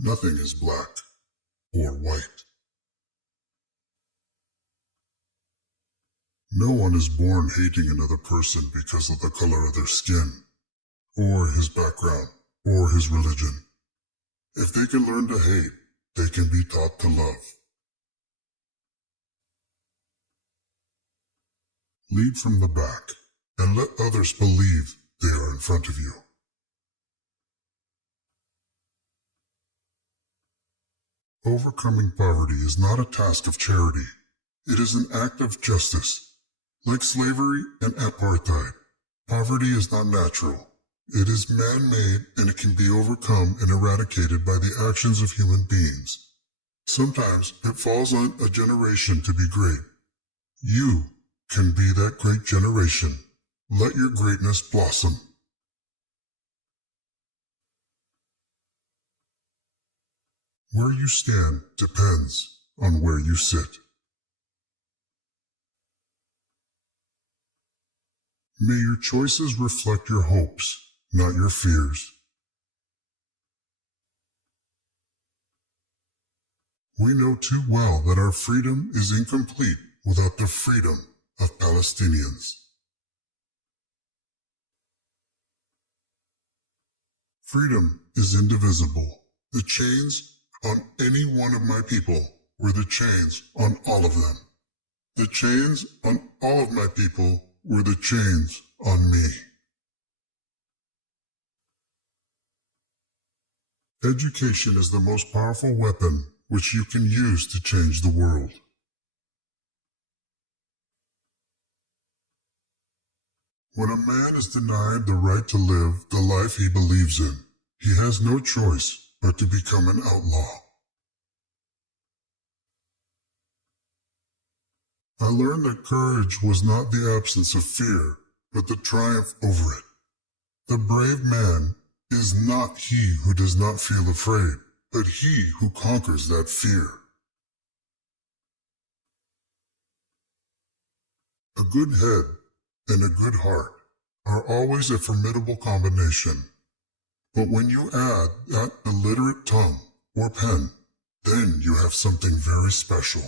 Nothing is black or white. No one is born hating another person because of the color of their skin, or his background, or his religion. If they can learn to hate, they can be taught to love. Lead from the back, and let others believe they are in front of you. Overcoming poverty is not a task of charity. It is an act of justice. Like slavery and apartheid, poverty is not natural. It is man-made, and it can be overcome and eradicated by the actions of human beings. Sometimes it falls on a generation to be great. You can be that great generation. Let your greatness blossom. Where you stand depends on where you sit. May your choices reflect your hopes, not your fears. We know too well that our freedom is incomplete without the freedom of Palestinians. Freedom is indivisible. The chains on any one of my people were the chains on all of them. The chains on all of my people were the chains on me. Education is the most powerful weapon which you can use to change the world. When a man is denied the right to live the life he believes in, he has no choice but to become an outlaw. I learned that courage was not the absence of fear, but the triumph over it. The brave man is not he who does not feel afraid, but he who conquers that fear. A good head and a good heart are always a formidable combination. But when you add that illiterate tongue or pen, then you have something very special.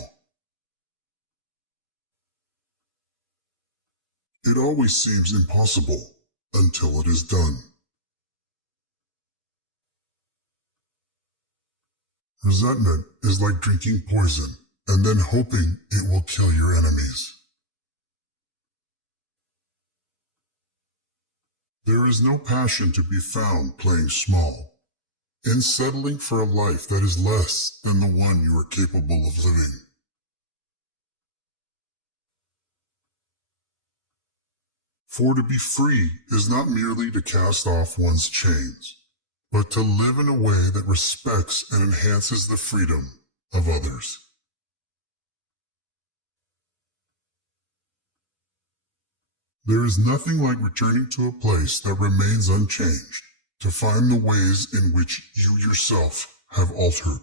It always seems impossible until it is done. Resentment is like drinking poison and then hoping it will kill your enemies. There is no passion to be found playing small, in settling for a life that is less than the one you are capable of living. For to be free is not merely to cast off one's chains, but to live in a way that respects and enhances the freedom of others. There is nothing like returning to a place that remains unchanged, to find the ways in which you yourself have altered.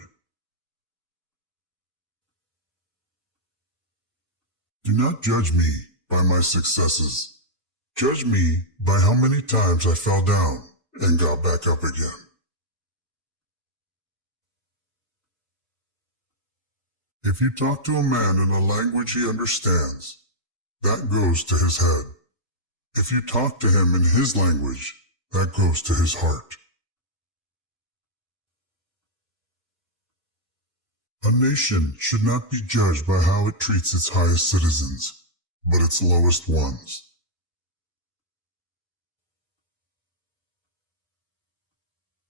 Do not judge me by my successes. Judge me by how many times I fell down and got back up again. If you talk to a man in a language he understands, that goes to his head. If you talk to him in his language, that goes to his heart. A nation should not be judged by how it treats its highest citizens, but its lowest ones.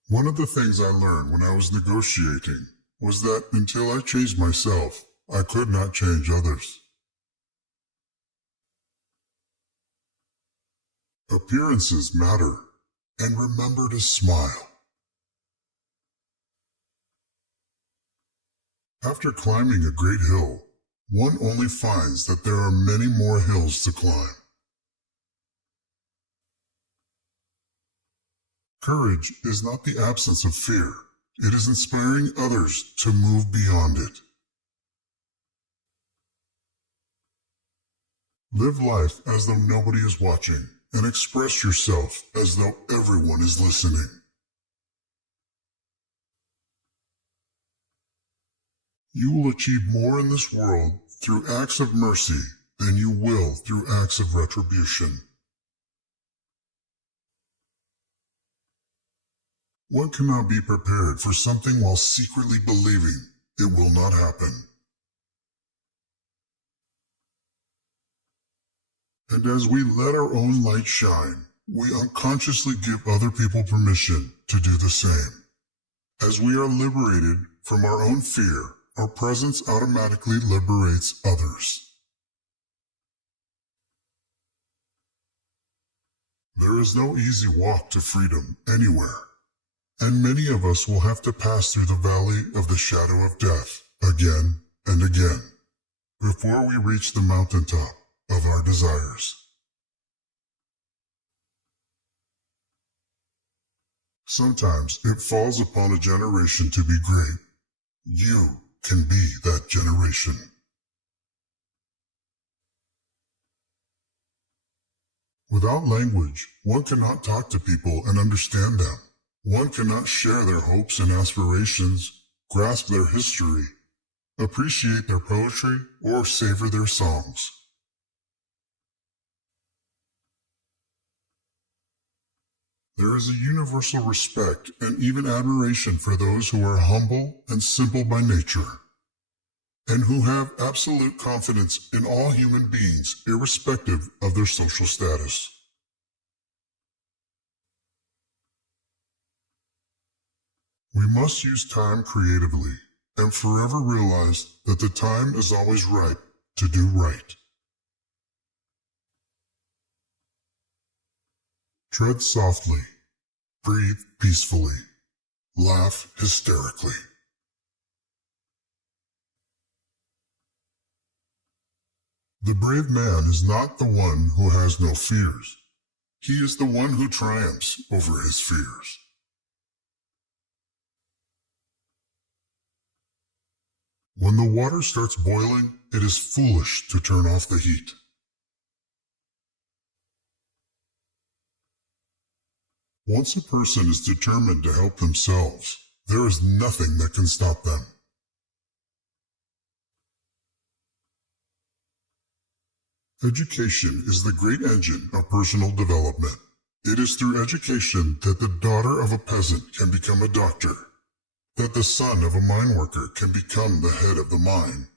One of the things I learned when I was negotiating was that until I changed myself, I could not change others. Appearances matter, and remember to smile. After climbing a great hill, one only finds that there are many more hills to climb. Courage is not the absence of fear. It is inspiring others to move beyond it. Live life as though nobody is watching, and express yourself as though everyone is listening. You will achieve more in this world through acts of mercy than you will through acts of retribution. One cannot be prepared for something while secretly believing it will not happen. And as we let our own light shine, we unconsciously give other people permission to do the same. As we are liberated from our own fear, our presence automatically liberates others. There is no easy walk to freedom anywhere, and many of us will have to pass through the valley of the shadow of death again and again before we reach the mountaintop of our desires. Sometimes it falls upon a generation to be great. You can be that generation. Without language, one cannot talk to people and understand them. One cannot share their hopes and aspirations, grasp their history, appreciate their poetry, or savor their songs. There is a universal respect and even admiration for those who are humble and simple by nature, and who have absolute confidence in all human beings, irrespective of their social status. We must use time creatively and forever realize that the time is always right to do right. Tread softly, breathe peacefully, laugh hysterically. The brave man is not the one who has no fears. He is the one who triumphs over his fears. When the water starts boiling, it is foolish to turn off the heat. Once a person is determined to help themselves, there is nothing that can stop them. Education is the great engine of personal development. It is through education that the daughter of a peasant can become a doctor, that the son of a mine worker can become the head of the mine,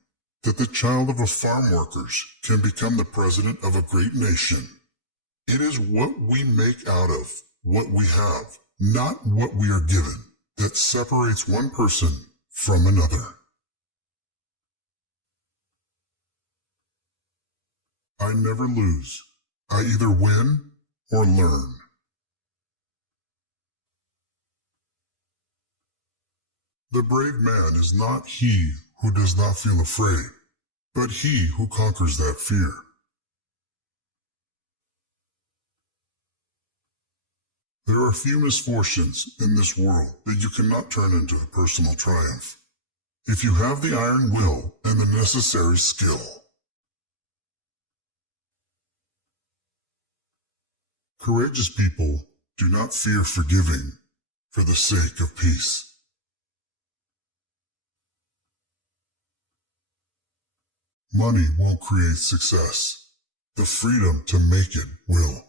that the child of a farm worker can become the president of a great nation. It is what we make out of what we have, not what we are given, that separates one person from another. I never lose. I either win or learn. The brave man is not he who does not feel afraid, but he who conquers that fear. There are few misfortunes in this world that you cannot turn into a personal triumph, if you have the iron will and the necessary skill. Courageous people do not fear forgiving for the sake of peace. Money won't create success. The freedom to make it will.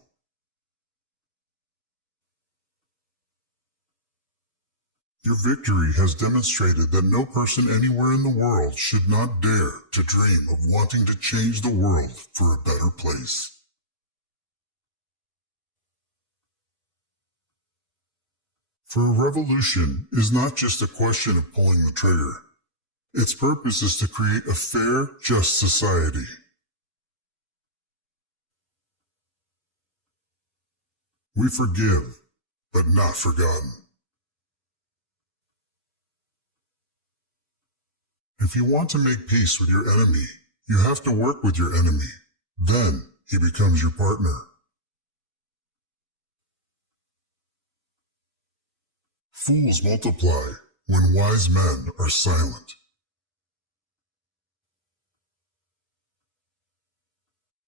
Your victory has demonstrated that no person anywhere in the world should not dare to dream of wanting to change the world for a better place. For a revolution is not just a question of pulling the trigger. Its purpose is to create a fair, just society. We forgive, but not forgotten. If you want to make peace with your enemy, you have to work with your enemy. Then he becomes your partner. Fools multiply when wise men are silent.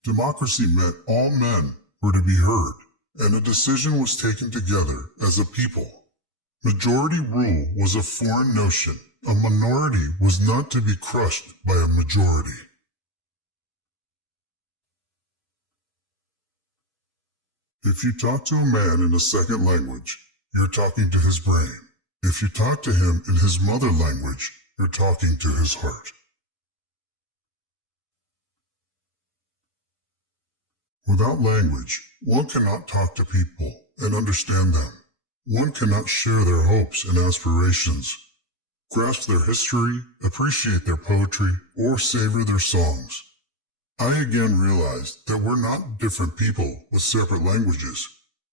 Democracy meant all men were to be heard, and a decision was taken together as a people. Majority rule was a foreign notion A minority was not to be crushed by a majority. If you talk to a man in a second language, you're talking to his brain. If you talk to him in his mother language, you're talking to his heart. Without language, one cannot talk to people and understand them. One cannot share their hopes and aspirations, grasp their history, appreciate their poetry, or savor their songs. I again realized that we're not different people with separate languages.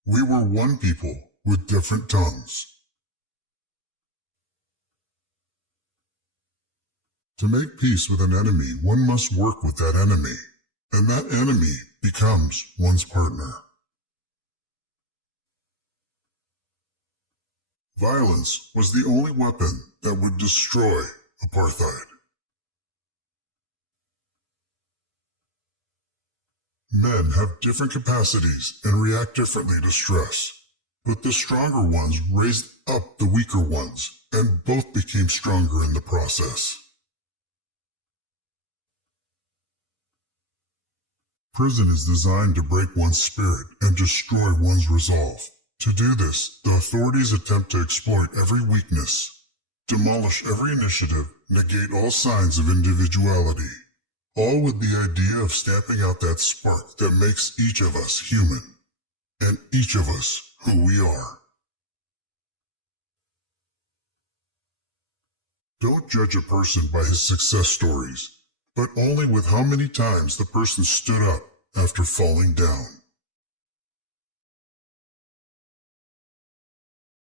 We were one people with different tongues. To make peace with an enemy, one must work with that enemy, and that enemy becomes one's partner. Violence was the only weapon that would destroy apartheid. Men have different capacities and react differently to stress, but the stronger ones raised up the weaker ones, and both became stronger in the process. Prison is designed to break one's spirit and destroy one's resolve. To do this, the authorities attempt to exploit every weakness, demolish every initiative, negate all signs of individuality, all with the idea of stamping out that spark that makes each of us human, and each of us who we are. Don't judge a person by his success stories, but only with how many times the person stood up after falling down.